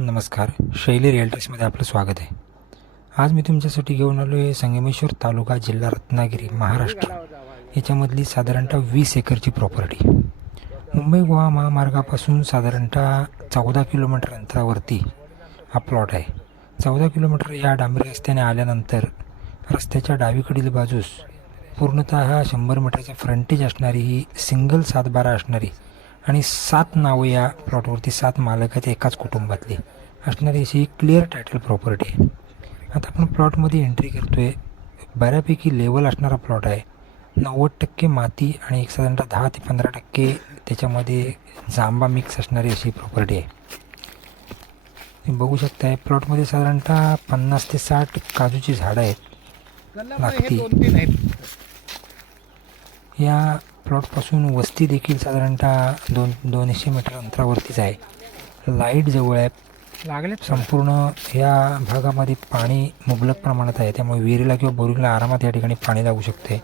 नमस्कार, शैली रिअल्टर्समध्ये आपलं स्वागत आहे. आज मी तुमच्यासाठी घेऊन आलो आहे संगमेश्वर तालुका, जिल्हा रत्नागिरी, महाराष्ट्र याच्यामधली साधारणतः 20 एकरची प्रॉपर्टी. मुंबई गोवा महामार्गापासून साधारणतः 14 किलोमीटर अंतरावरती हा प्लॉट आहे. 14 किलोमीटर या डांबरी रस्त्याने आल्यानंतर रस्त्याच्या डावीकडील बाजूस पूर्णतः 100 मीटरचा फ्रंटेज असणारी ही सिंगल 7/12 असणारी आणि 7 नावं या प्लॉटवरती, 7 मालकाच्या एकाच कुटुंबातली असणारी अशी क्लिअर टायटल प्रॉपर्टी आहे. आता आपण प्लॉटमध्ये एंट्री करतो आहे. बऱ्यापैकी लेवल असणारा प्लॉट आहे. 90% माती आणि एक साधारणतः 10 ते 15% त्याच्यामध्ये जांबा मिक्स असणारी अशी प्रॉपर्टी आहे. तुम्ही बघू शकताय प्लॉटमध्ये साधारणतः 50 ते 60 काजूची झाडं आहेत लागतील. या प्लॉटपासून वस्ती देखील साधारणतः 200 मीटर अंतरावरतीच आहे. लाईट जवळ आहे. संपूर्ण या भागामध्ये पाणी मुबलक प्रमाणात आहे, त्यामुळे विहिरीला किंवा बोरिंगला आरामात या ठिकाणी पाणी लागू शकते.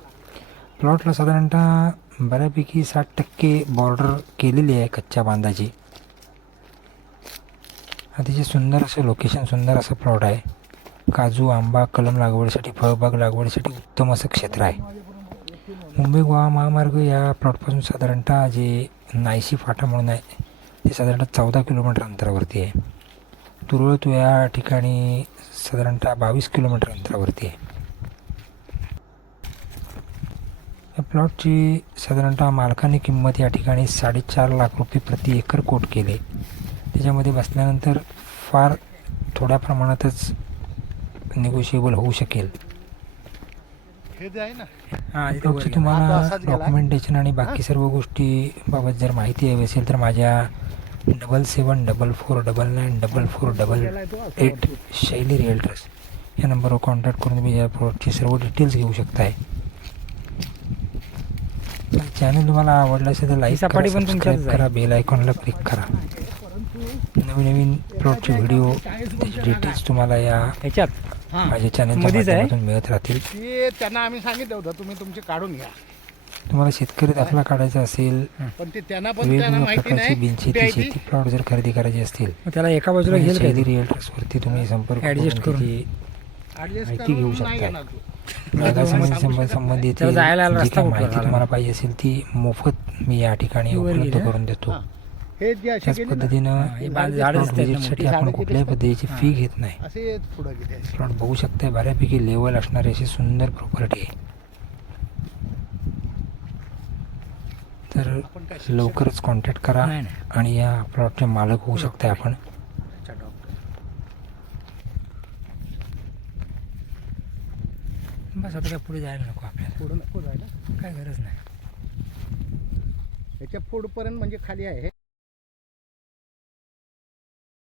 प्लॉटला साधारणतः बऱ्यापैकी 60% बॉर्डर केलेली आहे कच्च्या बांधाची. अतिशय सुंदर असं लोकेशन, सुंदर असं प्लॉट आहे. काजू, आंबा, कलम लागवडीसाठी, फळबाग लागवडीसाठी उत्तम असं क्षेत्र आहे. मुंबई गोवा महामार्ग या प्लॉटपासून साधारणतः जे नायशी फाटा म्हणून आहे ते साधारणतः 14 किलोमीटर अंतरावरती आहे. तुरळ तो या ठिकाणी साधारणतः 22 किलोमीटर अंतरावरती आहे. या प्लॉटची साधारणतः मालकाने किंमत या ठिकाणी 4.5 लाख रुपये प्रति एकर कोट केले. त्याच्यामध्ये बसल्यानंतर फार थोड्या प्रमाणातच निगोशिएबल होऊ शकेल. प्लॉटची तुम्हाला डॉक्युमेंटेशन आणि बाकी सर्व गोष्टीबाबत जर माहिती हवी असेल तर माझ्या 7744994488 शैली रिअल्टर्स या नंबरवर कॉन्टॅक्ट करून तुम्ही या प्लॉटची सर्व डिटेल्स घेऊ शकताय. चॅनल तुम्हाला आवडला असेल तर लाईक करा, सबस्क्राईब करा, बेल आयकॉनला क्लिक करा. नवीन प्लॉटचे व्हिडिओ, त्याचे डिटेल्स तुम्हाला या माझ्या चॅनलच्या माध्यमातून मिळत राहतील. त्यांना आम्ही सांगितलं होतं तुम्ही तुमचे काढून घ्या. तुम्हाला शेतकरी दाखला काढायचा असेल, पण ते त्यांना वेगवेगळ्या प्रकारची बिनशेती शेती प्लॉट जर खरेदी करायचे असतील, त्याला एका बाजूला घेईल शैली रिअल्टर्सवरती तुम्ही संपर्क करून त्याची माहिती घेऊ शकता. संबंधित जी काही माहिती तुम्हाला पाहिजे असेल ती मोफत मी या ठिकाणी उपलब्ध करून देतो. त्याच पद्धतीनं व्हिजिटसाठी आपण कुठल्याही पद्धतीची फी घेत नाही. प्लॉट बघू शकता, बऱ्यापैकी लेवल असणारी अशी सुंदर प्रॉपर्टी आहे. तर लवकरच कॉन्टॅक्ट करा आणि या प्लॉटचे मालक होऊ शकता आपण. बस आता काय पुढे जायला नको आपल्याला, पुढे नको जायला, काय गरज नाही. याच्या पुढपर्यंत म्हणजे खाली आहे.